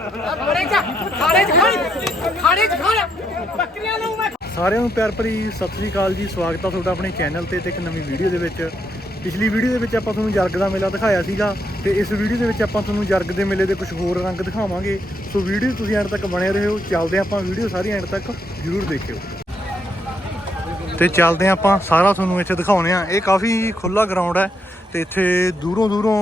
ਖਾੜੇ ਚ ਖਾੜੇ ਚ ਖੜ ਖਾੜੇ ਚ ਖੜ ਬੱਕਰੀਆਂ ਨੂੰ ਮੈਂ ਸਾਰਿਆਂ ਨੂੰ ਪਿਆਰ ਭਰੀ ਸਤਿ ਸ੍ਰੀ ਅਕਾਲ ਜੀ, ਸਵਾਗਤ ਆ ਤੁਹਾਡਾ ਆਪਣੇ ਚੈਨਲ ਤੇ ਤੇ ਇੱਕ ਨਵੀਂ ਵੀਡੀਓ ਦੇ ਵਿੱਚ। ਪਿਛਲੀ ਵੀਡੀਓ ਦੇ ਵਿੱਚ ਆਪਾਂ ਤੁਹਾਨੂੰ ਜਰਗ ਦਾ ਮੇਲਾ ਦਿਖਾਇਆ ਸੀਗਾ ਤੇ ਇਸ ਵੀਡੀਓ ਦੇ ਵਿੱਚ ਆਪਾਂ ਤੁਹਾਨੂੰ ਜਰਗ ਦੇ ਮੇਲੇ ਦੇ ਕੁਝ ਹੋਰ ਰੰਗ ਦਿਖਾਵਾਂਗੇ। ਸੋ ਵੀਡੀਓ ਤੁਸੀਂ ਐਂਡ ਤੱਕ ਬਣੇ ਰਹੋ, ਚੱਲਦੇ ਆਪਾਂ ਵੀਡੀਓ ਸਾਰੀ ਐਂਡ ਤੱਕ ਜ਼ਰੂਰ ਦੇਖਿਓ। ਤੇ ਚੱਲਦੇ ਹਾਂ ਆਪਾਂ, ਸਾਰਾ ਤੁਹਾਨੂੰ ਇੱਥੇ ਦਿਖਾਉਣੇ ਆ। ਇਹ ਕਾਫੀ ਖੁੱਲਾ ਗਰਾਊਂਡ ਹੈ ਤੇ ਇੱਥੇ ਦੂਰੋਂ ਦੂਰੋਂ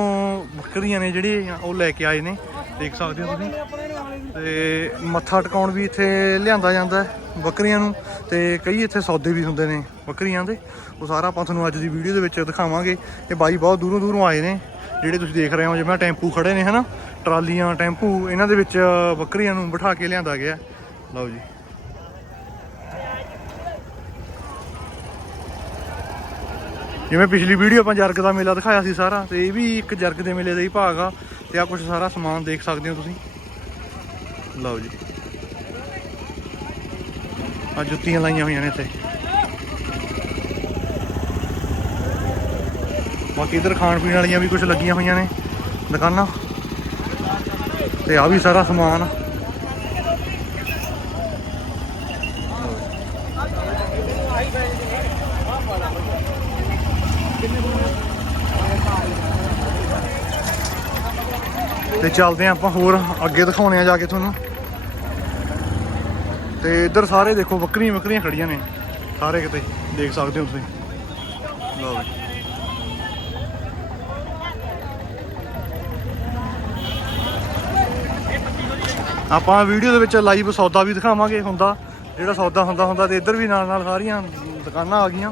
ਬੱਕਰੀਆਂ ਨੇ ਜਿਹੜੀਆਂ ਉਹ ਲੈ ਕੇ ਆਏ ਨੇ। ਦੇਖ ਸਕਦੇ ਹੋ ਤੁਸੀਂ। ਤੇ ਮੱਥਾ ਟਿਕਾਉਣ ਵੀ ਇੱਥੇ ਲਿਆਂਦਾ ਜਾਂਦਾ ਬੱਕਰੀਆਂ ਨੂੰ। ਤੇ ਕਈ ਇੱਥੇ ਸੌਦੇ ਵੀ ਹੁੰਦੇ ਨੇ ਬੱਕਰੀਆਂ ਦੇ। ਉਹ ਸਾਰਾ ਆਪਾਂ ਤੁਹਾਨੂੰ ਅੱਜ ਦੀ ਵੀਡੀਓ ਦੇ ਵਿੱਚ ਦਿਖਾਵਾਂਗੇ। ਇਹ ਬਾਈ ਬਹੁਤ ਦੂਰੋਂ ਦੂਰੋਂ ਆਏ ਨੇ। ਜਿਹੜੇ ਤੁਸੀਂ ਦੇਖ ਰਹੇ ਹੋ, ਜਿਵੇਂ ਟੈਂਪੂ ਖੜੇ ਨੇ, ਹਨਾ? ਟਰਾਲੀਆਂ, ਟੈਂਪੂ, ਇਹਨਾਂ ਦੇ ਵਿੱਚ ਬੱਕਰੀਆਂ ਨੂੰ ਬਿਠਾ ਕੇ ਲਿਆਂਦਾ ਗਿਆ ਲਓ ਜੀ। ਜਿਵੇਂ ਪਿਛਲੀ ਵੀਡੀਓ ਆਪਾਂ ਜਰਗ ਦਾ ਮੇਲਾ ਦਿਖਾਇਆ ਸੀ ਸਾਰਾ, ਤੇ ਇਹ ਵੀ ਇੱਕ ਜਰਗ ਦੇ ਮੇਲੇ ਦਾ ਹੀ ਭਾਗ ਆ, ਤੇ ਆ ਕੁਝ ਸਾਰਾ ਸਮਾਨ ਦੇਖ ਸਕਦੇ ਹੋ ਤੁਸੀਂ। ਲਓ ਜੀ। ਆ ਜੁੱਤੀਆਂ ਲਾਈਆਂ ਹੋਈਆਂ ਨੇ ਇੱਥੇ। ਬਾਕੀ ਇਧਰ ਖਾਣ ਪੀਣ ਵਾਲੀਆਂ ਵੀ ਕੁਝ ਲੱਗੀਆਂ ਹੋਈਆਂ ਨੇ ਦੁਕਾਨਾਂ। ਤੇ ਆ ਵੀ ਸਾਰਾ ਸਮਾਨ ਤੇ ਚੱਲਦੇ ਹਾਂ ਆਪਾਂ ਹੋਰ ਅੱਗੇ ਦਿਖਾਉਣੇ ਆ ਜਾ ਕੇ ਤੁਹਾਨੂੰ। ਤੇ ਇੱਧਰ ਸਾਰੇ ਦੇਖੋ ਬੱਕਰੀਆਂ ਬੱਕਰੀਆਂ ਖੜੀਆਂ ਨੇ। ਸਾਰੇ ਕਿਤੇ ਦੇਖ ਸਕਦੇ ਹੋ ਤੁਸੀਂ। ਲਓ ਜੀ। ਆਪਾਂ ਵੀਡੀਓ ਦੇ ਵਿੱਚ ਲਾਈਵ ਸੌਦਾ ਵੀ ਦਿਖਾਵਾਂਗੇ ਹੁੰਦਾ, ਜਿਹੜਾ ਸੌਦਾ ਹੁੰਦਾ ਹੁੰਦਾ ਤੇ ਇੱਧਰ ਵੀ ਨਾਲ ਨਾਲ ਸਾਰੀਆਂ ਦੁਕਾਨਾਂ ਆ ਗਈਆਂ।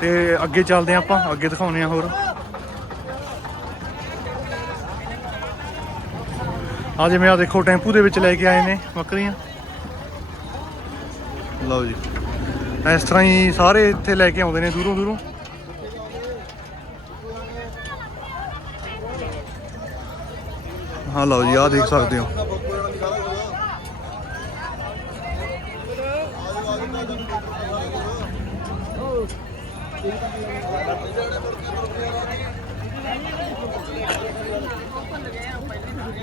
ਤੇ ਅੱਗੇ ਚੱਲਦੇ ਹਾਂ ਆਪਾਂ, ਅੱਗੇ ਦਿਖਾਉਨੇ ਆ ਹੋਰ। ਆ ਜਿਵੇਂ ਆ ਦੇਖੋ, ਟੈਂਪੂ ਦੇ ਵਿੱਚ ਲੈ ਕੇ ਆਏ ਨੇ ਬੱਕਰੀਆਂ। ਲਓ ਜੀ। ਇਸ ਤਰ੍ਹਾਂ ਹੀ ਸਾਰੇ ਇੱਥੇ ਲੈ ਕੇ ਆਉਂਦੇ ਨੇ ਦੂਰੋਂ ਦੂਰੋਂ। ਹਾਂ, ਲਓ ਜੀ ਆ ਦੇਖ ਸਕਦੇ ਹੋ।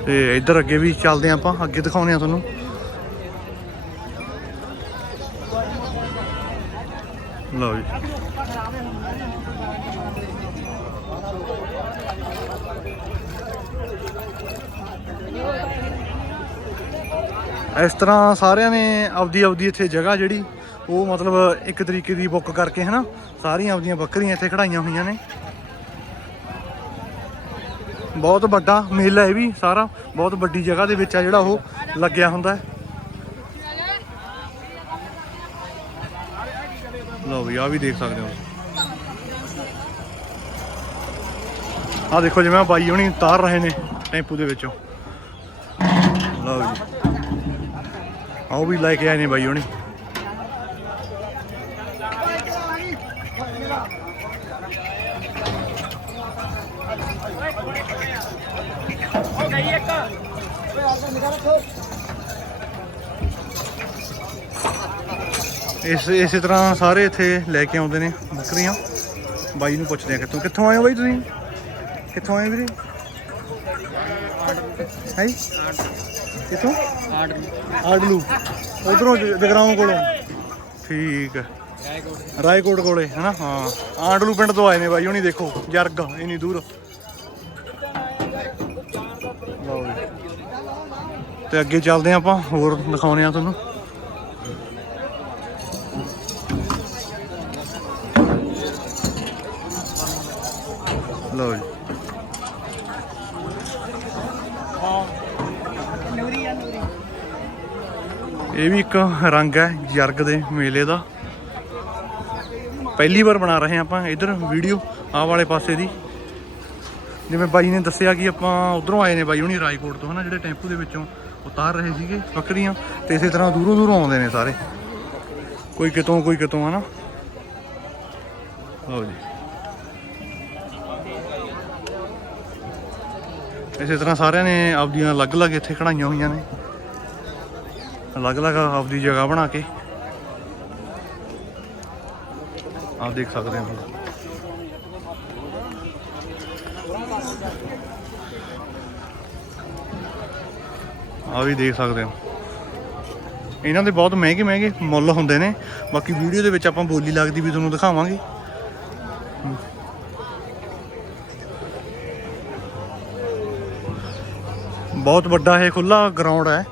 ਤੇ ਇੱਧਰ ਅੱਗੇ ਵੀ ਚੱਲਦੇ ਹਾਂ ਆਪਾਂ, ਅੱਗੇ ਦਿਖਾਉਨੇ ਆ ਤੁਹਾਨੂੰ। ਲਓ ਜੀ। ਇਸ ਤਰ੍ਹਾਂ ਸਾਰਿਆਂ ਨੇ ਆਪਦੀ ਆਪਦੀ ਇੱਥੇ ਜਗ੍ਹਾ ਜਿਹੜੀ, ਉਹ ਮਤਲਬ ਇੱਕ ਤਰੀਕੇ ਦੀ ਬੁੱਕ ਕਰਕੇ ਹਨਾ, ਸਾਰੀਆਂ ਆਪਦੀਆਂ ਬੱਕਰੀਆਂ ਇੱਥੇ ਖੜਾਈਆਂ ਹੋਈਆਂ ਨੇ। ਬਹੁਤ ਵੱਡਾ ਮੇਲਾ ਇਹ ਵੀ ਸਾਰਾ, ਬਹੁਤ ਵੱਡੀ ਜਗ੍ਹਾ ਦੇ ਵਿੱਚ ਆ ਜਿਹੜਾ ਉਹ ਲੱਗਿਆ ਹੁੰਦਾ ਹੈ। ਲਓ ਵੀ ਆ ਵੀ ਦੇਖ ਸਕਦੇ ਹੋ। ਆ ਦੇਖੋ ਜਿਵੇਂ ਆਹ ਬਾਈ ਹੁਣੀ ਤਾਰ ਰਹੇ ਨੇ ਟੈਂਪੂ ਦੇ ਵਿੱਚੋਂ। ਲਓ ਜੀ। ਆਓ ਵੀ ਲੈ ਕੇ ਆਏ ਨੇ ਬਾਈ ਹੁਣੀ। ਹੋ ਗਈ ਇੱਕ ਇਸ ਇਸੇ ਤਰ੍ਹਾਂ ਸਾਰੇ ਇੱਥੇ ਲੈ ਕੇ ਆਉਂਦੇ ਨੇ ਬੱਕਰੀਆਂ। ਬਾਈ ਨੂੰ ਪੁੱਛਦੇ ਆ ਕਿੱਥੋਂ ਕਿੱਥੋਂ ਆਏ ਹੋ ਬਾਈ ਤੁਸੀਂ? ਕਿੱਥੋਂ ਆਏ ਵੀਰੇ? ਹੈ? ਕਿੱਥੋਂ? ਆਡਲੂ ਉਧਰੋਂ ਜਗਰਾਉਂ ਕੋਲੋਂ। ਠੀਕ ਹੈ। ਰਾਏਕੋਟ ਕੋਲੇ ਹਨਾ ਹਾਂ। ਆਡਲੂ ਪਿੰਡ ਤੋਂ ਆਏ ਨੇ ਬਾਈ, ਹੁਣੀ ਦੇਖੋ, ਜਰਗ ਇੰਨੀ ਦੂਰ। ਤੇ ਅੱਗੇ ਚੱਲਦੇ ਹਾਂ ਆਪਾਂ, ਹੋਰ ਦਿਖਾਉਣੇ ਆ ਤੁਹਾਨੂੰ। ਲਓ ਜੀ। ਇਹ ਵੀ ਇੱਕ ਰੰਗ ਹੈ, ਜਰਗ ਦੇ ਮੇਲੇ ਦਾ। ਪਹਿਲੀ ਵਾਰ ਬਣਾ ਰਹੇ ਹਾਂ ਆਪਾਂ ਇਧਰ ਵੀਡੀਓ, ਆਹ ਵਾਲੇ ਪਾਸੇ ਦੀ। ਜਿਵੇਂ ਬਾਈ ਨੇ ਦੱਸਿਆ ਕਿ ਆਪਾਂ ਉਧਰੋਂ ਆਏ ਨੇ ਬਾਈ ਹੁਣੀ ਰਾਏਕੋਟ ਤੋਂ, ਹਨਾ, ਜਿਹੜੇ ਟੈਂਪੂ ਦੇ ਵਿੱਚੋਂ। ਉਤਾਰ ਰਹੇ ਸੀਗੇ ਬੱਕਰੀਆਂ ਤੇ ਇਸੇ ਤਰ੍ਹਾਂ ਦੂਰੋਂ ਦੂਰੋਂ ਆਉਂਦੇ ਨੇ ਸਾਰੇ। ਕੋਈ ਕਿਤੋਂ ਕੋਈ ਕਿਤੋਂ, ਹਨਾ? ਲਓ ਜੀ। ਇਸੇ ਤਰ੍ਹਾਂ ਸਾਰਿਆਂ ਨੇ ਆਪਦੀਆਂ ਅਲੱਗ-ਅਲੱਗ ਇੱਥੇ ਖੜਾਈਆਂ ਹੋਈਆਂ ਨੇ। ਅਲੱਗ-ਅਲੱਗ ਆਪਦੀ ਜਗ੍ਹਾ ਬਣਾ ਕੇ। ਆਪ ਦੇਖ ਸਕਦੇ ਹੋ ਆ ਵੀ ਦੇਖ ਸਕਦੇ ਹੋ। ਇਹਨਾਂ ਦੇ ਬਹੁਤ ਮਹਿੰਗੇ ਮਹਿੰਗੇ ਮੁੱਲ ਹੁੰਦੇ ਨੇ। ਬਾਕੀ ਵੀਡੀਓ ਦੇ ਵਿੱਚ ਆਪਾਂ ਬੋਲੀ ਲੱਗਦੀ ਵੀ ਤੁਹਾਨੂੰ ਦਿਖਾਵਾਂਗੇ। ਬਹੁਤ ਵੱਡਾ ਇਹ ਖੁੱਲਾ ਗਰਾਊਂਡ ਹੈ।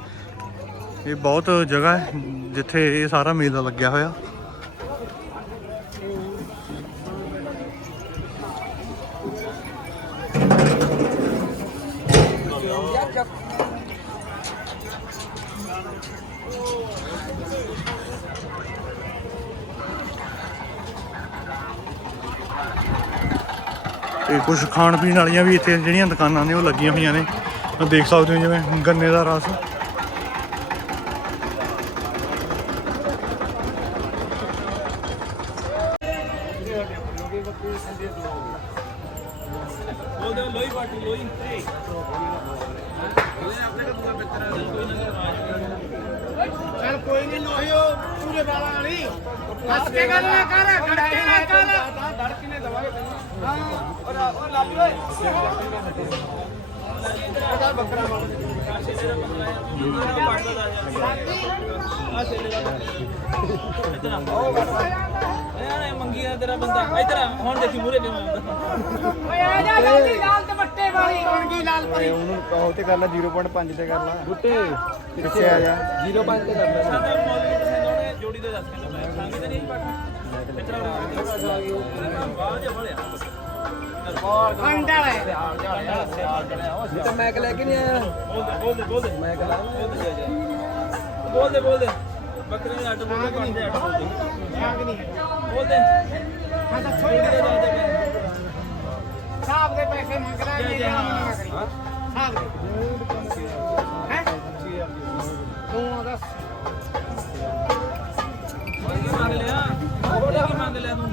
ਇਹ ਬਹੁਤ ਜਗ੍ਹਾ ਹੈ ਜਿੱਥੇ ਇਹ ਸਾਰਾ ਮੇਲਾ ਲੱਗਿਆ ਹੋਇਆ। ਤੇ ਕੁਝ ਖਾਣ ਪੀਣ ਵਾਲੀਆਂ ਵੀ ਇੱਥੇ ਜਿਹੜੀਆਂ ਦੁਕਾਨਾਂ ਨੇ ਉਹ ਲੱਗੀਆਂ ਹੋਈਆਂ ਨੇ। ਦੇਖ ਸਕਦੇ ਹੋ ਜਿਵੇਂ ਗੰਨੇ ਦਾ ਰਸ। ਚੱਲ ਕੋਈ ਨਹੀਂ ਲੋਹਿਓ ਪੂਰੇ ਵਾਲਾਂ। ਵਾਲੀ ਹੱਸ ਕੇ ਗੱਲ ਨਾ ਕਰ ਖੜਕੇ ਨਾ ਕਰ। ਡੜ ਕਿਨੇ ਦਵਾਂਗੇ ਤੈਨੂੰ ਹਾਂ ਔਰ ਔਰ ਲਾਲੀ ਓਏ ਇਹਦਾ ਬੱਕਰਾ ਮਾਰ ਯਾਰ ਮੰਗੀਆ ਤੇਰਾ ਬੰਦਾ ਇੱਧਰ ਆ, ਹੁਣ ਦੇਖੀ ਮੂਰੇ ਕਿਵੇਂ ਆਉਂਦਾ ਓਏ ਆ ਜਾ ਲਾਲੀ ਲਾਲ ਦੁਪੱਟੇ ਵਾਲੀ। ਰਣਗੀ ਲਾਲ ਪਰੀ? ਉਹਨੂੰ ਕਹੋ ਤੇ ਕਰ ਲੈ 0.5 ਤੇ ਕਰ ਲੈ ਬੁੱਟੇ ਪਿੱਛੇ ਆ ਜਾ। 0.5 ਤੇ ਕਰ ਲੈ ਜੋੜੀ ਦੇ ਦੱਸ ਕਿੰਨਾ ਪੈ ਖਾਂਗੇ ਤੇ ਨਹੀਂ ਪੱਟ ਇੱਧਰ ਆ ਬਾਹਰ ਜਾ ਬੜਿਆ ਖੰਡ ਵਾਲਾ। ਹੈ। ਤਾਂ ਮੈਕ ਲੈ ਕੇ ਨਹੀਂ ਆਇਆ। ਬੋਲ ਦੇ ਬੋਲ ਦੇ ਮੈਂ ਕਲਾ ਬੋਲ ਦੇ ਬੋਲ ਦੇ ਬੋਲ ਦੇ ਬੱਕਰੇ ਦੇ ਅੱਡ ਬੋਲ ਦੇ ਕੰਡੇ ਅੱਡ ਬੋਲ ਦੇ ਯਾਦ ਨਹੀਂ ਬੋਲ ਦੇ ਹਾਂ ਤਾਂ ਜੋੜੀ ਦੇ ਦੱਸ ਦੇ ਸਾਹਬ ਦੇ ਪੈਸੇ ਮੰਗ ਲੈ ਮੇਰੇ ਨਾਲ ਸਾਹਬ ਦੇ। ਹੈ? ਤੂੰ ਦੱਸ। ਕੀ ਮੰਗ ਲਿਆ ਕੀ ਮੰਗ ਲਿਆ ਤੂੰ?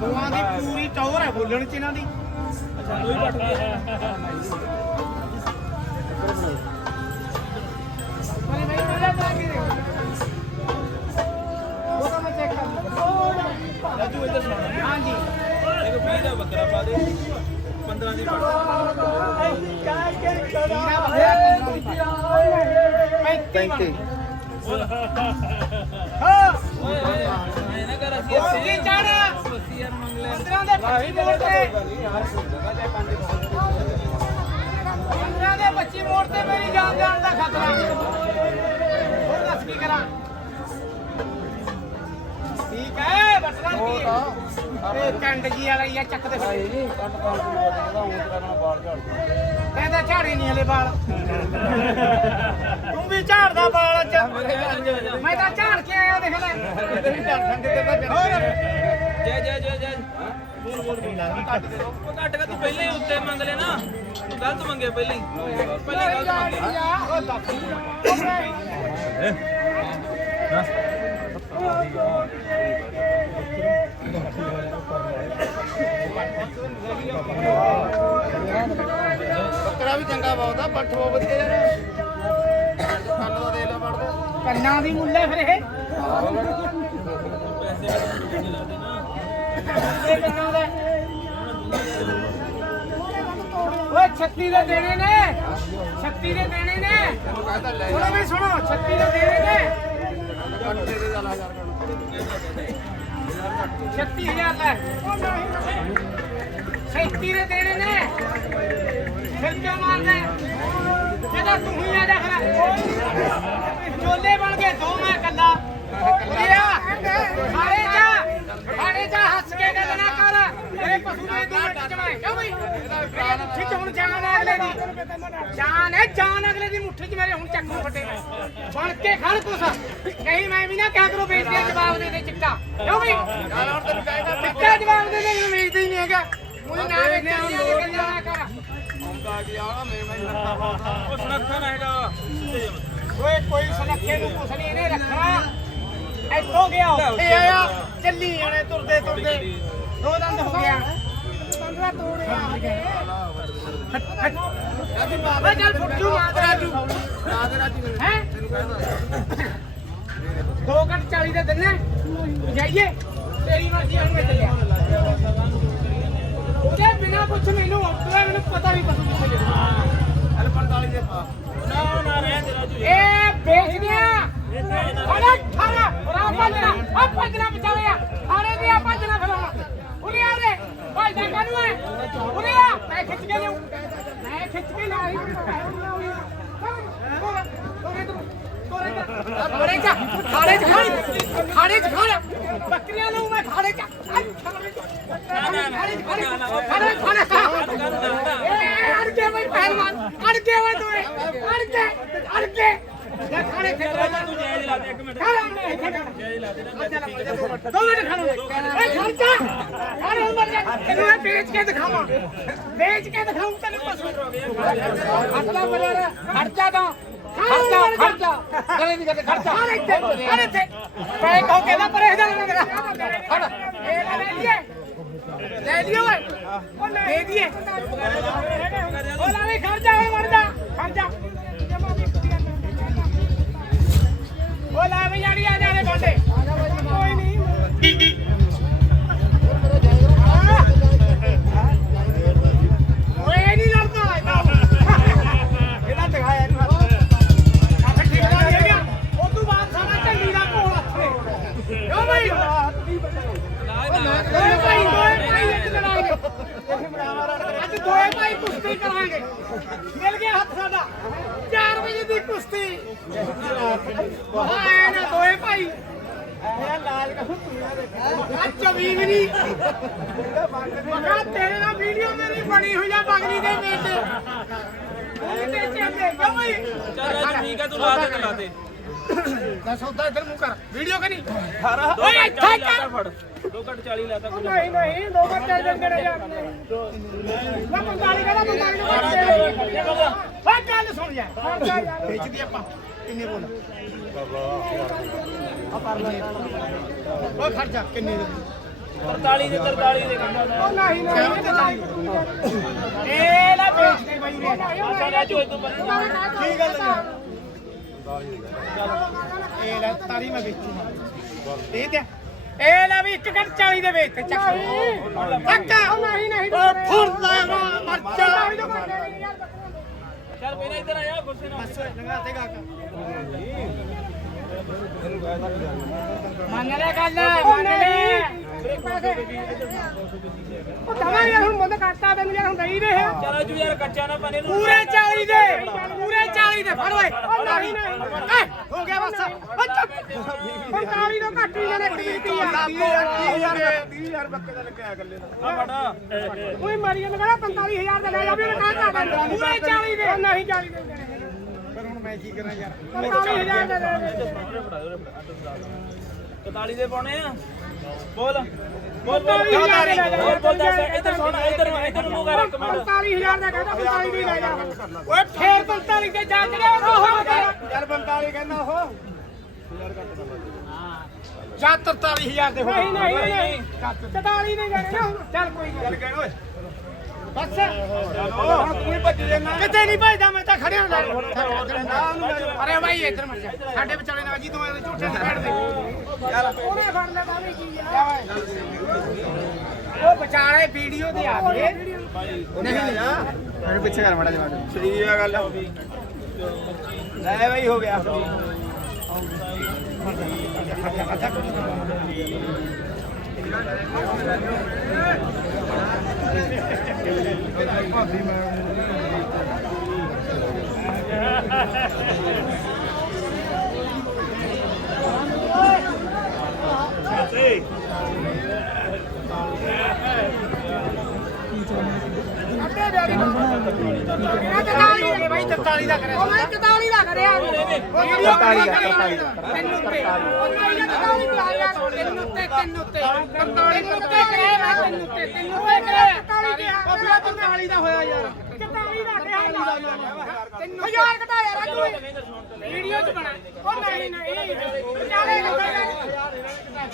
ਦੋਵਾਂ ਦੀ ਪੂਰੀ ਟੌਰ ਹੈ ਬੋਲਣ ਚ ਇਹਨਾਂ ਦੀ। ਰਾਜੂ ਇੱਧਰ ਸੁਣਾ। ਹਾਂਜੀ। ਇੱਕ 20 ਦਾ ਬੱਕਰਾ ਪਾ ਦੇ। 15 ਦੀ ਪੱਟ ਵੀਰਾ ਬਹਿਆ 35 35 ਹਾਂ ਓਏ ਕਰ ਅਸੀਂ ਹੋਰ ਕੀ ਚਾਹਣਾ 80 ਯਾਰ ਮੰਗ ਲੈ 15 ਦੇ 25 ਮੋੜ ਤੇ 15 ਦੇ 25 ਮੋੜ ਤੇ ਮੇਰੀ ਜਾਨ ਜਾਨ ਦਾ ਖਤਰਾ ਹੋਰ ਦੱਸ ਕੀ ਕਰਾਂ? ਠੀਕ ਹੈ ਬਟਲਾ ਕੀ? ਇਹ ਕੰਡ ਜੀ ਵਾਲਾ ਹੀ ਆ ਚੱਕ ਦੇ ਫਿਰ। ਨਹੀਂ ਕੱਟ ਕੱਟ ਕੇ ਉਹਦਾ ਉਹ ਤੇਰਾ ਨਾਲ ਬਾਲ ਝਾੜ ਕਹਿੰਦਾ ਝਾੜੇ ਨਹੀਂ ਹਲੇ ਵਾਲ। ਤੂੰ ਵੀ ਝਾੜਦਾ ਵਾਲ ਅੱਜ। ਮੈਂ ਤਾਂ ਝਾੜ ਕੇ ਆਇਆ ਦੇਖ ਲੈ। ਹੋਰ। ਜੈ ਜੈ ਜੈ ਜੈ। ਬੋਲ ਬੋਲ ਬੋਲ ਉਹ ਘੱਟ ਕੇ ਤੂੰ ਪਹਿਲਾਂ ਹੀ ਉੱਤੇ ਮੰਗ ਲੈ ਨਾ। ਤੂੰ ਗਲਤ ਮੰਗਿਆ ਪਹਿਲਾਂ ਹੀ। ਪਹਿਲਾਂ ਗਲਤ ਮੰਗਿਆ। ਬੱਕਰਾ ਵੀ ਚੰਗਾ ਬਹੁਤਾ ਪੱਠ ਬਹੁਤ ਵਧੀਆ ਯਾਰ। ਕੰਨ ਦਾ ਦੇ ਲੈ ਵੜਦੇ ਕੰਨਾਂ ਦੀ ਮੁੱਲ ਹੈ ਫਿਰ ਇਹ। ਇਹ ਕੰਨਾਂ ਦਾ ਓਏ 36 ਦੇ ਦੇਣੇ ਨੇ। 36 ਦੇ ਦੇਣੇ ਨੇ। ਸੁਣੋ ਵੀ ਸੁਣੋ 36 ਦੇ ਦੇਣੇ ਨੇ। ਕੱਟ ਦੇ ਦੇ ਚੱਲ ਹਜ਼ਾਰ ਕੱਟ 36000 ਲੈ। 37 ਦੇ ਦੇਣੇ ਨੇ। ਫਿਰ ਕਿਉਂ ਮਾਰਦਾ ਜਦੋਂ ਤੂੰ ਹੀ ਆ ਜਾ ਫਿਰ। ਚੋਲੇ ਬਣ ਗਏ, ਦੋ ਮੈਂ ਕੱਲਾ ਲਿਆ ਖਾੜੇ ਜਾ ਖਾੜੇ ਜਾ ਹੱਸ ਕੇ ਗੱਲ ਨਾ ਮੇਰੇ ਪਸ਼ੂ ਨੇ ਦੋ ਮਿੰਟ ਜਮਾਏ ਕਿਉਂ ਬਈ? ਮੇਰੇ ਮੁੱਠੀ ਚ ਹੁਣ ਜਾਨ ਹੈ ਅਗਲੇ ਦੀ। ਜਾਨ ਹੈ ਜਾਨ ਅਗਲੇ ਦੀ ਮੁੱਠੀ ਚ ਮੇਰੇ ਹੁਣ ਚੱਕੂ ਫੱਟੇ ਬਣ ਕੇ ਖੜ ਕੁਛ। ਨਹੀਂ ਮੈਂ ਵੀ ਨਾ ਕਹਿ ਕਰੋ ਵੇਚਦੇ ਜਵਾਬ ਦੇ ਦੇ ਚਿੱਟਾ। ਕਿਉਂ ਬਈ? ਚਿੱਟਾ ਜਵਾਬ ਦੇ ਦੇ ਮੈਨੂੰ ਵੇਚਦੇ ਹੀ ਨਹੀਂ ਹੈਗਾ। ਉਹ ਨਾ ਵੇਚਦੇ ਨਹੀਂ ਗੱਲਾਂ ਨਾ ਕਰ। ਆਉਂਦਾ ਗਿਆ ਨਾ ਮੇਰੇ ਮੈਂ ਲੱਤਾਂ ਪਾਉਂਦਾ ਉਹ ਸੁਨੱਖਾ ਨਾ ਹੈਗਾ। ਓਏ ਕੋਈ ਸੁਨੱਖੇ ਨੂੰ ਕੁਛ ਨਹੀਂ ਇਹਨੇ ਰੱਖਣਾ। ਇੱਥੋਂ ਗਿਆ ਉੱਥੇ ਆਇਆ। ਚੱਲੀ ਜਾਣੇ ਤੁਰਦੇ ਤੁਰਦੇ ਦੋ ਦੰਦ ਹੋ ਗਿਆ ਪੰਦਰਾ ਤੋੜਿਆ ਰਾਜੂ ਬਾਬਾ ਚੱਲ ਫੁੱਟੂ ਮਾਰ ਰਾਜੂ। ਹੈ? ਦੋ ਘੰਟ 40 ਦੇ ਦਿੰਨੇ। ਜਾਈਏ। ਤੇਰੀ ਮਰਜ਼ੀ ਹੁਣ ਮੈਂ ਚੱਲਿਆ। ਉਹਦੇ ਬਿਨਾ ਪੁੱਛ ਮੈਨੂੰ ਆਉਂਦਾ ਮੈਨੂੰ ਪਤਾ ਨਹੀਂ ਪਤਾ ਕਿੱਥੇ ਗਿਆ ਅਲ 45 ਦੇ ਪਾ। ਨਾ ਨਾ ਰਹਿ ਦੇ ਰਾਜੂ। ਇਹ ਵੇਚ ਦਿਆ ਅਰੇ ਖਾਣਾ ਰਾ ਭੱਜਣਾ ਆ ਭੱਜਣਾ ਬਚਾਇਆ ਖਾਣੇ ਦੀ ਆ ਭੱਜਣਾ ਫਿਰ ਉਰੇ ਆ ਰੇ ਭਾਈ ਦਾ ਕਾਨੂੰ ਹੈ ਉਰੇ ਆ ਮੈਂ ਖਿੱਚ ਕੇ ਲਿਆਉਂ ਮੈਂ ਖਿੱਚ ਕੇ ਲਾਈ ਖਾਣੇ ਚ ਖਾਣੇ ਚ ਖਾਣੇ ਖਾਣੇ ਚ ਖਾਣੇ ਬੱਕਰੀਆਂ ਨੂੰ ਮੈਂ ਖਾਣੇ ਚ ਖਾਣੇ ਖਾਣੇ ਖਾਣੇ ਅੜ ਕੇ ਬਈ ਪਹਿਲਵਾਨ ਅੜ ਕੇ ਵੇ ਤੂੰ ਅੜ ਕੇ ਅੜ ਕੇ ਖਾਣੇ ਖਿੱਚ ਤੂੰ ਜਾਇਜ਼ ਲਾ ਦੇ ਇੱਕ ਮਿੰਟ। ਜਾਇਜ਼ ਲਾ ਦੇ ਨਾ ਦੋ ਮਿੰਟ ਖਾਣੋ ਏ ਖਰਚਾ ਅਰੇ ਉਮਰ ਜਾ। ਤੈਨੂੰ ਇਹ ਵੇਚ ਕੇ ਦਿਖਾਵਾਂ। ਵੇਚ ਕੇ ਦਿਖਾਉਂ ਤੈਨੂੰ ਪਸ਼ੂ ਖਰਚਾ ਬਰੇਰਾ ਖਰਚਾ ਤਾਂ। ਖਰਚਾ ਖਰਚਾ ਗਲੇ ਦੀ ਗੱਲ ਖਰਚਾ ਅਰੇ ਇੱਥੇ ਅਰੇ ਇੱਥੇ। ਪੈ ਕਹੋ ਕਹਿੰਦਾ ਪਰੇ ਜਾ ਮੇਰਾ। ਫੜ ਇਹ ਲੈ ਲਈਏ। ਲੈ ਲਿਓ ਓਏ। ਉਹ ਦੇ ਦਈਏ ਉਹ ਲੈ ਵੀ ਖਰਚਾ ਹੋਏ ਮਰ ਜਾ। ਖਰਚਾ ਦੋਏ ਭਾਈ ਕੁਸ਼ਤੀ ਕਰਾਂਗੇ। ਮਿਲ ਗਿਆ ਹੱਥ ਸਾਡਾ। 4 ਵਜੇ ਦੀ ਕੁਸ਼ਤੀ। ਆਏ ਨਾ ਦੋਏ ਭਾਈ। ਮੇਰਾ ਲਾਲ ਕਹੂੰ ਅੱਜ ਚਵੀ ਵੀ ਨਹੀਂ ਮਗਾ ਤੇਰੇ ਨਾਲ ਵੀਡੀਓ ਮੇਰੀ ਬਣੀ ਹੋਈ ਆ ਬਗਲੀ ਦੇ ਵਿੱਚ। ਉਹਦੇ ਚੰਦੇ ਕਿਉਂ ਬਈ ਚੱਲ ਰਾਜੂ ਠੀਕ ਹੈ ਤੂੰ ਲਾ ਦੇ, ਤੇ ਲਾ ਦੇ। ਦੱਸ ਉਧਰ ਇੱਧਰ ਮੂੰਹ ਕਰ। ਵੀਡੀਓ ਕਰੀ ਦੋ ਓਏ ਘੱਟ ਇੱਥੇ 40 ਕਰ। ਫੜ। ਦੋ ਘੱਟ 40 ਲਾਤਾ ਕੁਝ ਨਹੀਂ ਨਹੀਂ। ਦੋ ਘੰਟੇ ਚੱਲ ਜੰਗੜੇ ਯਾਰ ਮੈਂ ਬੰਗਾਲੀ ਕਹਿੰਦਾ ਬੰਗਾਲੀ ਨੂੰ ਕਰਦੇ ਓਏ ਗੱਲ ਸੁਣ ਯਾਰ ਵੇਚਦੀ ਆਪਾਂ। ਕਿੰਨੇ ਬੋਲ? ਆ ਪਰ ਲੈ ਓਏ ਖਰਚਾ ਕਿੰਨੇ ਦੇ? 43 ਦੇ 43 ਦੇ ਕਹਿੰਦਾ ਉਹ ਨਹੀਂ ਨਹੀਂ ਇਹ ਲੈ ਵੇਚ ਦੇ। ਬਾਈ ਰੇ ਅੱਛਾ ਰਾਜੂ ਇਦੋਂ ਪਰ ਕੀ ਗੱਲ ਹੈ ਇਹ ਲੈ ਤਾਰੀ ਮੈਂ ਵੇਚੂਗਾ ਦੇ ਦੇ ਇਹ ਲੈ ਵੀ ਇੱਕ ਘੰਟ 40 ਦੇ ਵੇਚ ਤੇ ਚੱਕ। ਧੱਕਾ ਨਹੀਂ ਨਹੀਂ। ਫੁਰਦਾ ਮਰਚਾ ਚੱਲ ਪਹਿਲਾਂ ਇੱਧਰ ਆ ਜਾ ਗੁੱਸੇ ਨਾਲ। ਲੰਗਾ ਤੇ ਗਾ ਮੰਨ ਲੈ ਗੱਲ ਮੰਨ ਲੈ। ਉਹ ਦਵਾ ਯਾਰ ਹੁਣ ਬੰਦ ਕਰਤਾ ਤੈਨੂੰ ਯਾਰ ਹੁਣ ਦਈ ਦੇ ਚੱਲ ਰਾਜੂ ਯਾਰ ਕੱਚਾ ਨਾ ਬਣੇ ਨੂੰ ਪੂਰੇ 40 ਦੇ ਪੂਰੇ 40 ਦੇ ਫੜ ਓਏ। ਨਹੀਂ ਨਹੀਂ ਹੋ ਗਿਆ ਬਸ। ਓ ਚੁੱਪ। 45 ਤੋਂ ਘੱਟ ਹੀ ਜਾਣੇ ਆ 30000 30000 ਬੱਕੇ ਦਾ ਲੱਗਿਆ ਇਕੱਲੇ ਦਾ। ਆ ਫੜਾ ਓਏ ਮਾਰੀ ਜਾਂਦਾ ਕਹਿੰਦਾ 45000 ਦਾ ਲੈ ਜਾ ਵੀ ਉਹਨੇ ਕਹਤਾ ਪੂਰੇ 40 ਦੇ। ਨਹੀਂ 40 ਦੇ ਪਰ ਹੁਣ ਮੈਂ ਕੀ ਕਰਾਂ ਯਾਰ? 45000 ਦਾ ਲੈ ਦੇ ਫੜਾ ਦੇ 43 ਦੇ ਪਾਉਣੇ ਆ। ਬੋਲ। ਬੋਲ ਬੋਲ। 45000 ਦੇ ਲੈ ਜਾ। ਹੋਰ ਬੋਲ ਦੱਸ ਇੱਧਰ ਸੁਣ ਇੱਧਰ ਇੱਧਰ ਨੂੰ ਮੂੰਹ ਕਰ ਇੱਕ ਮਿੰਟ। 45000 ਦਾ ਕਹਿੰਦਾ 45 ਦੀ ਲੈ ਜਾ। ਓਏ ਫੇਰ 45 ਤੇ ਜਾ ਕੇ ਉਹ ਯਾਰ 45 ਕਹਿੰਦਾ ਉਹ। ਜਾਂ 43000 ਦੇ ਨਹੀਂ ਨਹੀਂ ਨਹੀਂ। 44 ਦੇ ਜਾਣੇ ਨਾ ਚੱਲ ਕੋਈ ਗੱਲ ਚੱਲ ਕਹਿ ਓਏ। ਬਸ। ਹੁਣ ਹੀ ਭੱਜ ਜਾਣਾ ਕਿਤੇ ਨਹੀਂ ਭਜਦਾ ਮੈਂ ਤਾਂ ਖੜਿਆ ਹੁੰਦਾ। ਅਰੇ ਭਾਈ ਇੱਧਰ ਮਰ ਜਾ। ਸਾਡੇ ਵਿਚਾਲੇ ਨਾਲ ਜੀ ਤੂੰ ਐਵੇਂ ਝੂਠੇ ਨਹੀਂ ਬੈਠਦੇ ਯਾਰ ਉਹਨੇ ਫੜ ਲਿਆ ਤਾਂ ਵੀ ਕੀ ਆ? ਉਹ ਵਿਚਾਲੇ ਵੀਡੀਓ ਤੇ ਆ ਗਏ ਨਹੀਂ ਆ ਮੈਨੂੰ ਪਿੱਛੇ ਕਰ ਮੜਾ ਜਮਾ ਸਹੀ ਆ ਗੱਲ ਲੈ ਬਈ ਹੋ ਗਿਆ। ਅੱਡੇ ਡੈਡੀ ਇਹਨਾਂ ਤੇ ਨਾਲ ਹੀ ਲੱਗੇ 43 ਦਾ ਕਰਿਆ। ਉਹ ਮੈਂ 43 ਦਾ, 43 ਦਾ। ਤੈਨੂੰ ਉੱਤੇ। ਉਹ ਨਹੀਂ 44 ਦਾ ਯਾਰ ਤੈਨੂੰ ਉੱਤੇ ਤੈਨੂੰ ਉੱਤੇ। 43 ਉੱਤੇ ਕਰਿਆ ਮੈਂ ਤੈਨੂੰ ਉੱਤੇ ਤੈਨੂੰ ਉੱਤੇ ਕਰਿਆ। 44 ਦੇ ਉਹ ਫਿਰ 43 ਦਾ ਹੋਇਆ ਯਾਰ। 44 ਦਾ ਕਿਹਾ ਤੈਨੂੰ ਹਜ਼ਾਰ ਘਟਾ ਯਾਰ ਤੂੰ ਵੀਡੀਓ ਚ ਬਣਾ। ਉਹ ਨਹੀਂ ਨਹੀਂ ਵਿਚਾਰੇ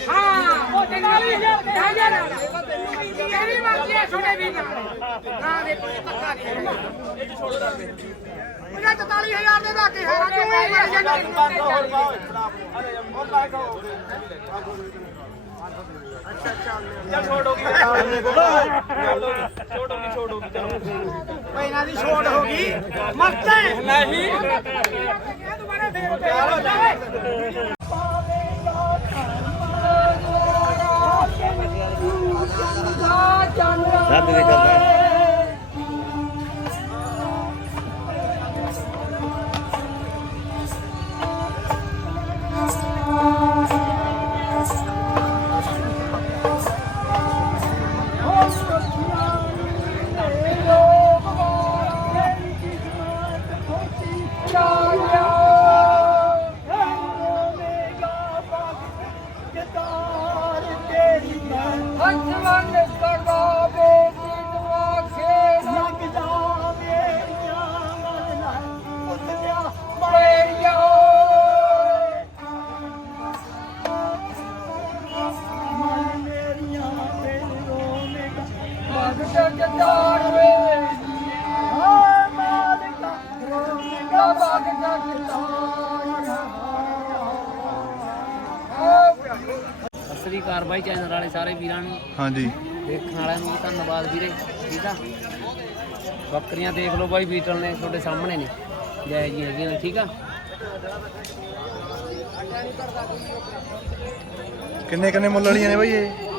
ਹਾਂ 44000 ਦੇ ਹਜ਼ਾਰ ਤੇਰੀ ਮਰਜ਼ੀ ਹੈ ਛੋਟੇ ਵੀਰ ਨਾ ਦੇ ਕੋਈ ਧੱਕਾ ਨਹੀਂ। ਇਹ ਛੋੜ ਦੇ। ਉਹਦਾ 44000 ਦੇ ਦਾ ਕੇ ਹੈ। ਤੂੰ ਮਰ ਜਾਂਦਾ ਛੋਟ ਹੋ ਗਈ ਛੋਟ ਹੋ ਗਈ ਛੋਟ ਹੋ ਗਈ ਚਲੋ ਇਹਨਾਂ ਦੀ ਛੋਟ ਹੋ ਗਈ। ਮਰਦਾ ਨਹੀਂ। ਦੁਬਾਰਾ ਫੇਰ ਰੱਦ ਦੇ ਚੱਲਦਾ ਹਾਂਜੀ। ਦੇਖਣ ਵਾਲਿਆਂ ਨੂੰ ਧੰਨਵਾਦ ਵੀਰੇ ਠੀਕ ਆ? ਬੱਕਰੀਆਂ ਦੇਖ ਲਓ ਬਾਈ ਬੀਟਲ ਨੇ ਤੁਹਾਡੇ ਸਾਹਮਣੇ ਨੇ। ਜੈ ਜੀ ਹੈਗੀਆਂ ਨੇ ਠੀਕ ਆ? ਕਿੰਨੇ ਕਿੰਨੇ ਮੁੱਲ ਵਾਲੀਆਂ ਨੇ ਬਾਈ ਇਹ?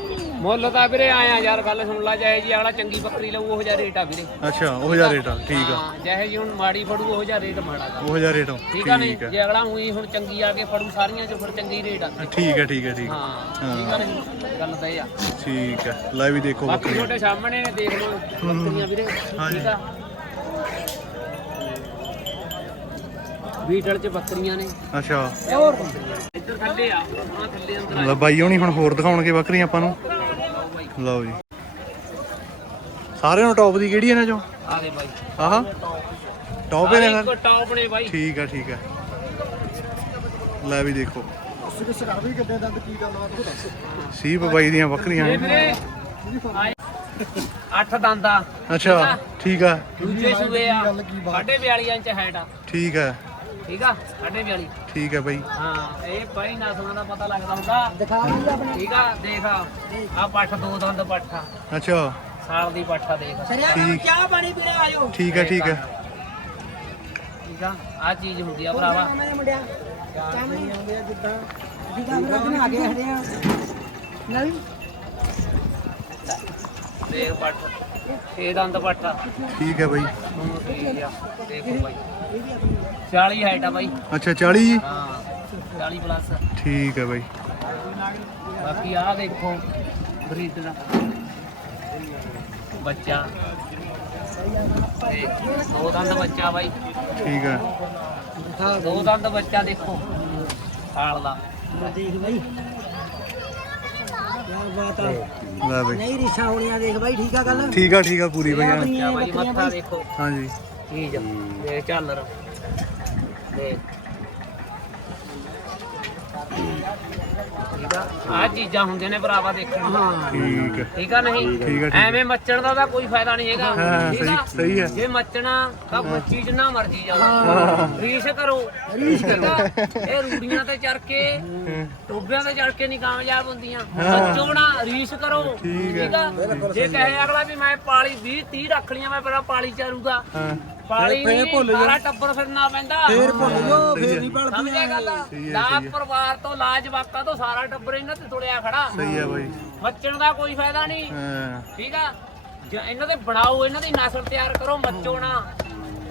ਮੁੱਲ ਤਾਂ ਵੀਰੇ ਆਇਆ ਯਾਰ ਗੱਲ ਸੁਣ ਲਾ ਜੈ ਜੀ ਅਗਲਾ ਚੰਗੀ ਬੱਕਰੀ ਲਊ ਉਹ ਜਿਹਾ ਰੇਟ ਆ ਵੀਰੇ। ਅੱਛਾ ਉਹ ਜਿਹਾ ਰੇਟ ਆ ਠੀਕ ਆ। ਹਾਂ ਜੈ ਜੀ ਹੁਣ ਮਾੜੀ ਫੜੂ ਉਹ ਜਿਹਾ ਰੇਟ ਮਾੜਾ ਗਾ। ਉਹ ਜਿਹਾ ਰੇਟ ਆ ਠੀਕ ਆ ਨਹੀਂ? ਆ। ਜੇ ਅਗਲਾ ਉਹੀ ਹੁਣ ਚੰਗੀ ਆ ਕੇ ਫੜੂ ਸਾਰੀਆਂ ਚ ਫਿਰ ਚੰਗੀ ਰੇਟ ਆ ਠੀਕ ਹੈ ਠੀਕ ਹੈ ਠੀਕ ਹਾਂ ਹਾਂ। ਠੀਕ ਆ ਨਹੀਂ? ਗੱਲ ਤਾਂ ਇਹ ਆ। ਠੀਕ ਹੈ ਲੈ ਵੀ ਦੇਖੋ ਬਾਕੀ ਬੱਕਰੀ ਤੁਹਾਡੇ ਸਾਹਮਣੇ ਨੇ ਦੇਖ ਲਓ ਬੱਕਰੀਆਂ ਵੀਰੇ। ਠੀਕ ਆ? ਬੀਟਲ ਚ ਬੱਕਰੀਆਂ ਨੇ। ਅੱਛਾ। ਹੋਰ ਇੱਧਰ ਥੱਲੇ ਆ ਆ ਥੱਲੇ ਅੰਦਰ ਆ। ਲੈ ਬਾਈ ਹੋਣੀ ਹੁਣ ਹੋਰ ਦਿਖਾਉਣਗੇ ਬੱਕਰੀਆਂ ਆਪਾਂ ਨੂੰ। ਲਓ ਜੀ। ਸਾਰਿਆਂ ਨੂੰ ਟੌਪ ਦੀ ਕਿਹੜੀ ਇਹਨਾਂ ਚੋਂ? ਆ ਦੇ ਬਾਈ। ਆਹ। ਟੌਪ ਨੇ ਸਰ ਟੌਪ ਨੇ ਬਾਈ। ਠੀਕ ਆ ਠੀਕ ਆ। ਲੈ ਵੀ ਦੇਖੋ। ਸੀ ਬਾਈ ਦੀਆਂ ਬੱਕਰੀਆਂ ਅੱਠ ਦੰਦਾ ਅੱਛਾ ਠੀਕ ਆ। ਦੂਜੇ ਸੂਏ ਆ। ਸਾਢੇ 42 ਇੰਚ ਹੈਟ ਆ। ਠੀਕ ਆ। ਠੀਕ ਆ? ਸਾਢੇ 42 ਠੀਕ ਆ ਬਾਈ। ਹਾਂ ਇਹ ਬਾਈ ਨਸਲਾਂ ਦਾ ਪਤਾ ਲੱਗਦਾ ਹੁੰਦਾ। ਦਿਖਾ ਠੀਕ ਆ? ਦੇਖ ਆ। ਪੱਠ ਦੋ ਦੰਦ ਪੱਠ ਆ। ਅੱਛਾ। ਸਾਲ ਦੀ ਪੱਠ ਆ ਦੇਖ। ਠੀਕ। ਚਾਹ ਪਾਣੀ ਪੀਣੇ ਆਇਓ। ਠੀਕ ਆ ਠੀਕ ਆ। ਠੀਕ ਆ? ਆ ਚੀਜ਼ ਹੁੰਦੀ ਆ ਭਰਾਵਾ। ਮੁੰਡਿਆ? ਚਾਹ ਨਹੀਂ ਆਉਂਦੇ ਜਿੱਦਾਂ ਜਿੱਦਾਂ ਮੇਰੇ ਆ ਗਏ ਹੜੇ ਆ। ਨਹੀਂ? ਦੇਖ ਪੱਠ। ਛੇ ਦੰਦ ਪੱਠ ਆ। ਠੀਕ ਹੈ ਬਾਈ। ਠੀਕ ਆ। ਦੇਖੋ ਬਾਈ। 40 ਹਾਈਟ ਆ ਬਾਈ। ਅੱਛਾ 40 ਜੀ? ਹਾਂ 40 ਪਲੱਸ ਠੀਕ ਹੈ ਬਾਈ। ਬਾਕੀ ਆ ਦੇਖੋ ਬਰੀਡ ਦਾ ਬੱਚਾ। ਦੋ ਦੰਦ ਬੱਚਾ ਬਾਈ। ਠੀਕ ਹੈ। ਦੋ ਦੰਦ ਬੱਚਾ ਦੇਖੋ ਸਾਲ ਦਾ। ਦੇਖ ਬਾਈ। ਯਾਰ ਬਾਤ ਆ। ਲੈ ਬਾਈ। ਨਹੀਂ ਰਿਸ਼ਾ ਹੋਣੀਆਂ ਦੇਖ ਬਾਈ ਠੀਕ ਆ ਗੱਲ? ਠੀਕ ਆ ਠੀਕ ਆ ਪੂਰੀ ਬਾਈ ਐਨ। ਬੱਚਾ ਬਾਈ ਮੱਥਾ ਦੇਖੋ। ਹਾਂਜੀ। ਝਾਲਰ। ਦੇਖ ਠੀਕ ਆ ਆ ਚੀਜ਼ਾਂ ਹੁੰਦੀਆਂ ਨੇ ਭਰਾਵਾ ਦੇਖਣ ਨੂੰ। ਠੀਕ ਹੈ। ਠੀਕ ਆ ਨਹੀਂ? ਠੀਕ ਆ, ਠੀਕ ਆ। ਐਵੇਂ ਮੱਚਣ ਦਾ ਤਾਂ ਕੋਈ ਫਾਇਦਾ ਨਹੀਂ ਹੈਗਾ। ਹਾਂ ਠੀਕ ਸਹੀ ਆ? ਸਹੀ ਹੈ। ਜੇ ਮੱਚਣਾ ਤਾਂ ਮੱਛੀ ਜਿੰਨਾ ਮਰਜ਼ੀ ਜਾਓ। ਰੀਸ਼ ਕਰੋ। ਰੀਸ਼ ਕਰੋ। ਇਹ ਰੂੜੀਆਂ ਤੇ ਚੜ ਕੇ ਟੋਬਿਆਂ ਤੇ ਚੜ ਕੇ ਨਹੀਂ ਕਾਮਯਾਬ ਹੁੰਦੀਆਂ। ਨਾ ਰੀਸ਼ ਕਰੋ। ਠੀਕ ਹੈ। ਆ? ਜੇ ਕਹੇ ਅਗਲਾ ਵੀ ਮੈਂ ਪਾਲੀ 20 30 ਰੱਖ ਲੀਆਂ ਮੈਂ ਪਾਲੀ ਚਾਰੂਗਾ ਹਾਂ। ਪਾਲੀ ਨਹੀਂ ਸਾਰਾ ਟੱਬਰ ਫਿਰਨਾ ਪੈਂਦਾ। ਫੇਰ ਭੁੱਲ ਜਾਓ, ਫੇਰ ਨਹੀਂ ਸਮਝਿਆ ਗੱਲ? ਹੈ। ਪਰਿਵਾਰ ਤੋਂ ਲਾਜ ਵਾਕਾ ਤੋਂ ਸਾਰਾ ਟੱਬਰ ਇਹਨਾਂ ਤੇ ਤੁੜਿਆ ਖੜਾ। ਸਹੀ ਹੈ ਬਾਈ। ਮੱਚਣ ਦਾ ਕੋਈ ਫਾਇਦਾ ਨਹੀਂ। ਹਾਂ। ਠੀਕ ਆ? ਜੇ ਇਹਨਾਂ ਦੇ ਬਣਾਓ ਇਹਨਾਂ ਦੀ ਨਸਲ ਤਿਆਰ ਕਰੋ ਮੱਚੋ ਨਾ।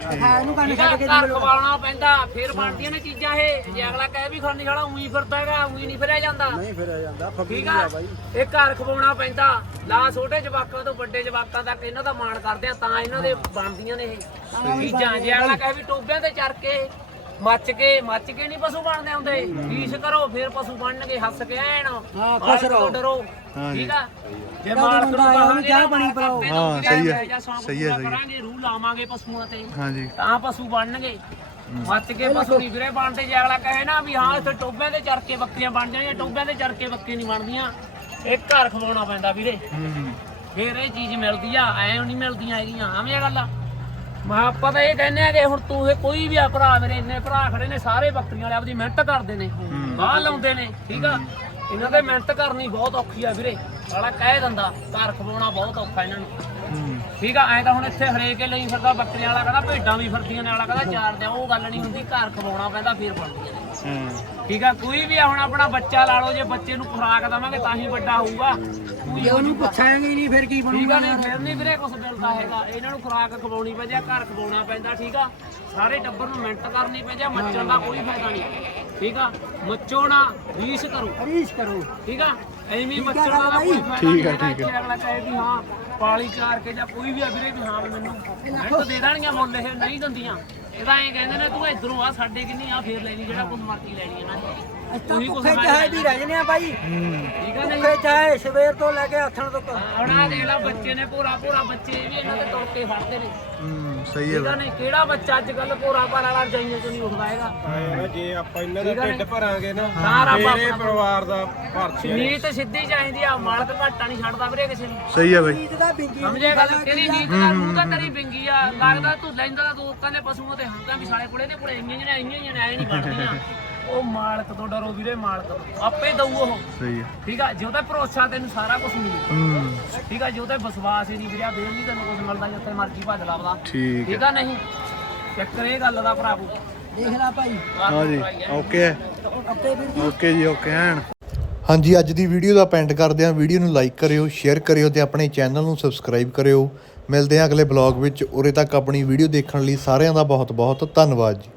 ਹਾਂ ਇਹਨੂੰ ਕੰਨ ਠੀਕ ਆ ਘਰ ਖਵਾਉਣਾ ਪੈਂਦਾ ਫਿਰ ਬਣਦੀਆਂ ਨੇ ਚੀਜ਼ਾਂ ਇਹ। ਜੇ ਅਗਲਾ ਕਹੇ ਵੀ ਖਾਣੀ ਖਾਣਾ ਉਹੀ ਫਿਰਦਾ ਹੈਗਾ ਉਹੀ ਨਹੀਂ ਫਿਰਿਆ ਜਾਂਦਾ। ਨਹੀਂ ਫਿਰਿਆ ਜਾਂਦਾ ਠੀਕ ਆ? ਇਹ ਘਰ ਖਵਾਉਣਾ ਪੈਂਦਾ। ਲਾ ਛੋਟੇ ਜਵਾਕਾਂ ਤੋਂ ਵੱਡੇ ਜਵਾਕਾਂ ਤੱਕ ਇਹਨਾਂ ਦਾ ਮਾਣ ਕਰਦੇ ਆ ਤਾਂ ਇਹਨਾਂ ਦੇ ਬਣਦੀਆਂ ਨੇ ਇਹ। ਚੀਜ਼ਾਂ ਜੇ ਅਗਲਾ ਕਹੇ ਵੀ ਟੋਬਿਆਂ ਤੇ ਚੜ ਕੇ ਮੱਚ ਕੇ ਮੱਚ ਕੇ ਨਹੀਂ ਪਸ਼ੂ ਬਣਦੇ ਹੁੰਦੇ। ਰੀਸ ਕਰੋ ਫਿਰ ਪਸ਼ੂ ਬਣਨਗੇ ਹੱਸ ਕੇ ਐਨ ਹਾਂ, ਖੁਸ਼ ਰਹੋ। ਡਰੋ। ਠੀਕ ਆ? ਜੇ ਮਾਲਕ ਨੂੰ ਕਹਾਂਗੇ ਚਾਹ ਨਾ ਪਾਣੀ ਮਾਲਕ ਪਿਲਾਓ। ਆਪੇ ਹਾਂ, ਦਊਗਾ, ਸਹੀ ਹੈ, ਜਾਂ ਸਹੀ ਹੈ, ਸਹੀ ਹੈ। ਕਰਾਂਗੇ ਰੂਹ ਲਾਵਾਂਗੇ ਪਸ਼ੂਆਂ ਤੇ। ਹਾਂਜੀ ਤਾਂ ਪਸ਼ੂ ਬਣਨਗੇ। ਮੱਚ ਕੇ ਪਸ਼ੂ ਨਹੀਂ ਵੀਰੇ ਬਣਦੇ ਜੇ ਅਗਲਾ ਕਹੇ ਨਾ ਵੀ ਹਾਂ ਇੱਥੇ ਟੋਬਿਆਂ ਤੇ ਚੜ ਕੇ ਬੱਕਰੀਆਂ ਬਣ ਜਾਣਗੀਆਂ ਟੋਬਿਆਂ ਤੇ ਚੜ ਕੇ ਬੱਕਰੀਆਂ ਨਹੀਂ ਬਣਦੀਆਂ। ਇੱਕ ਘਰ ਖਵਾਉਣਾ ਪੈਂਦਾ ਵੀਰੇ। ਹੂੰ। ਫੇਰ ਇਹ ਚੀਜ਼ ਮਿਲਦੀ ਆ ਐ ਨਹੀਂ ਮਿਲਦੀਆਂ ਹੈਗੀਆਂ ਆਵੇਂ ਗੱਲ। ਆ ਮੈਂ ਆਪਾਂ ਤਾਂ ਇਹ ਕਹਿੰਦੇ ਆ ਕਿ ਹੁਣ ਤੂੰ ਇਹ ਕੋਈ ਵੀ ਆ ਭਰਾ ਮੇਰੇ ਇੰਨੇ ਭਰਾ ਖੜੇ ਨੇ ਸਾਰੇ ਬੱਕਰੀਆਂ ਵਾਲੇ ਆਪਦੀ ਮਿਹਨਤ ਕਰਦੇ ਨੇ ਬਾਹਰ ਲਾਉਂਦੇ ਨੇ ਠੀਕ ਆ? ਇਹਨਾਂ ਦੇ ਮਿਹਨਤ ਕਰਨੀ ਬਹੁਤ ਔਖੀ ਆ ਵੀਰੇ। ਸਾਲਾ ਕਹਿ ਦਿੰਦਾ ਘਰ ਖਵਾਉਣਾ ਬਹੁਤ ਔਖਾ ਇਹਨਾਂ ਨੂੰ। ਠੀਕ ਆ ਐ ਤਾਂ ਹੁਣ ਇੱਥੇ ਹਰੇਕ ਹੀ ਲਈ ਫਿਰਦਾ ਬੱਕਰੀਆਂ ਵਾਲਾ ਕਹਿੰਦਾ ਭੇਡਾਂ ਵੀ ਫਿਰਦੀਆਂ ਨੇ ਵਾਲਾ ਕਹਿੰਦਾ ਚਾਰ ਦਿਆਂ ਉਹ ਗੱਲ ਨਹੀਂ ਹੁੰਦੀ ਘਰ ਖਵਾਉਣਾ ਪੈਂਦਾ ਫੇਰ ਬਣਦੀਆਂ ਨੇ। ਹੂੰ। ਠੀਕ ਆ ਕੋਈ ਵੀ ਆ ਹੁਣ ਆਪਣਾ ਬੱਚਾ ਲਾ ਲਓ ਜੇ ਬੱਚੇ ਨੂੰ ਖੁਰਾਕ ਦਵਾਂਗੇ ਤਾਂ ਹੀ ਵੱਡਾ ਹੋਊਗਾ। ਜੇ ਉਹਨੂੰ ਪੁੱਛਾਂਗੇ ਨਹੀਂ ਫਿਰ ਕੀ ਬਣੂਗਾ ਨਹੀਂ ਫਿਰ ਨਹੀਂ ਵੀਰੇ ਕੁਝ ਮਿਲਦਾ ਹੈਗਾ। ਇਹਨਾਂ ਨੂੰ ਖੁਰਾਕ ਖਵਾਉਣੀ ਪੈਂਦੀ ਆ ਘਰ ਖਵਾਉਣਾ ਪੈਂਦਾ ਠੀਕ ਆ। ਸਾਰੇ ਟੱਬਰ ਨੂੰ ਮਿਹਨਤ ਕਰਨੀ ਪੈਂਦੀ ਆ ਮੱਚਣ ਦਾ ਕੋਈ ਫਾਇਦਾ ਨਹੀਂ ਠੀਕ ਆ ਮੱਚੋ ਨਾ ਰੀਸ ਕਰੋ। ਰੀਸ ਕਰੋ। ਠੀਕ ਆ ਐਵੇਂ ਹੀ ਮੱਚਣ ਦਾ ਕੋਈ ਫਾਇਦਾ ਠੀਕ ਆ, ਠੀਕ ਆ। ਅਗਲਾ ਕਹੇ ਵੀ ਹਾਂ ਪਾਲੀ ਚਾਰ ਕੇ ਜਾਂ ਕੋਈ ਵੀ ਆ ਵੀਰੇ ਵੀ ਹਾਂ ਵੀ ਮੈਨੂੰ ਮਿਹਨਤ ਦੇ ਦੇਣਗੀਆਂ ਮੁੱਲ ਇਹ ਨਹੀਂ ਦਿੰਦੀਆਂ। ਇਹ ਤਾਂ ਐਂ ਕਹਿੰਦੇ ਨੇ, ਤੂੰ ਇਧਰੋਂ ਆ, ਸਾਡੇ ਕਿੰਨੀ ਆ, ਫੇਰ ਲੈਣੀ ਜਿਹੜਾ ਕੁਝ ਮਰਜ਼ੀ ਲੈਣੀ ਇਹਨਾਂ ਨੇ ਕੁਝ ਚਾਹੇ ਵੀ ਰਹਿ ਆ ਬਾਈ। ਠੀਕ ਆ ਨਹੀਂ ਚਾਹੇ ਸਵੇਰ ਤੋਂ ਲੈ ਕੇ ਹੱਥਣ ਤੱਕ। ਹੁਣ ਆ ਦੇਖ ਲਾ ਬੱਚੇ ਨੇ ਭੋਰਾ ਭੋਰਾ ਬੱਚੇ ਵੀ ਇਹਨਾਂ ਦੇ ਤੁਰ ਕੇ ਫੜਦੇ ਨੇ। ਹੂੰ ਸਹੀ ਹੈ ਠੀਕ ਆ ਨਹੀਂ ਕਿਹੜਾ ਬੱਚਾ ਅੱਜ ਕੱਲ ਭੋਰਾ ਭਾਰਾ ਵਾਲਾ ਜਾਈਆਂ ਤੋਂ ਨਹੀਂ ਉੱਠਦਾ ਹੈਗਾ। ਜੇ ਆਪਾਂ ਇਹਨਾਂ ਦਾ ਢਿੱਡ ਭਰਾਂਗੇ ਨਾ ਨਾ ਮੇਰੇ ਪਰਿਵਾਰ ਦਾ ਭਰਤੀ ਨੀਤ ਸਿੱਧੀ ਚਾਹੀਦੀ ਆ ਮਾਲਕ ਘਾਟਾ ਨਹੀਂ ਛੱਡਦਾ ਵੀਰੇ ਕਿਸੇ ਨੂੰ। ਸਹੀ ਹੈ ਬਾਈ। ਸਮਝੇ ਗੱਲ ਤੇਰੀ? ਨੀਤ ਦਾ ਮੂੰਹ ਤਾਂ ਤੇਰੀ ਬਿੰਗੀ ਆ। ਲੱਗਦਾ ਤੂੰ ਲੈਂਦਾ ਤਾਂ ਲੋਕਾਂ ਦੇ ਪਸ਼ੂਆਂ ਤੇ ਹੁੰਦਾ ਵੀ ਸਾਲੇ ਕੋਲੇ ਦੇ ਕੋਲੇ ਇੰਨੀਆਂ ਜਿਹੜੀਆਂ ਇੰਨੀਆਂ ਜਿਹੜੀਆਂ ਐ ਨਹੀਂ ਉਹ ਮਾਲਕ ਤੋਂ ਡਰੋ ਵੀਰੇ ਮਾਲਕ ਤੋਂ। ਆਪੇ ਦਊ ਉਹ। ਸਹੀ ਹੈ ਠੀਕ ਆ ਜੇ ਉਹਦਾ ਭਰੋਸਾ ਤੈਨੂੰ ਸਾਰਾ ਕੁਝ ਮਿਲੂ। ਹੂੰ। ਠੀਕ ਆ ਜੇ ਉਹਦਾ ਵਿਸ਼ਵਾਸ ਹੀ ਨਹੀਂ ਵੀਰਿਆ ਦੇਰ ਨਹੀਂ ਤੈਨੂੰ ਕੁਝ ਮਿਲਦਾ ਜਿੱਥੇ ਮਰਜ਼ੀ ਭੱਜ ਲੱਭਦਾ ਠੀਕ ਠੀਕ ਆ। ਨਹੀਂ? ਚੱਕਰ ਇਹ ਗੱਲ ਦਾ ਭਰਾਵੋ ਦੇਖ ਲੈ ਭਾਈ। ਹਾਂ ਜੀ ਓਕੇ ਹੈ ਓਕੇ ਜੀ। ਓਕੇ ਐਨ। ਹਾਂਜੀ ਅੱਜ ਦੀ ਵੀਡੀਓ ਦਾ ਪੈਂਡ ਕਰਦੇ ਹਾਂ। ਵੀਡੀਓ ਨੂੰ ਲਾਈਕ ਕਰਿਓ ਸ਼ੇਅਰ ਕਰਿਓ ਤੇ ਆਪਣੇ ਚੈਨਲ ਨੂੰ ਸਬਸਕ੍ਰਾਈਬ ਕਰਿਓ। ਮਿਲਦੇ ਹਾਂ ਅਗਲੇ ਬਲੌਗ ਵਿੱਚ। ਉਰੇ ਤੱਕ ਆਪਣੀ ਵੀਡੀਓ ਦੇਖਣ ਲਈ ਸਾਰਿਆਂ ਦਾ ਬਹੁਤ ਬਹੁਤ ਧੰਨਵਾਦ ਜੀ।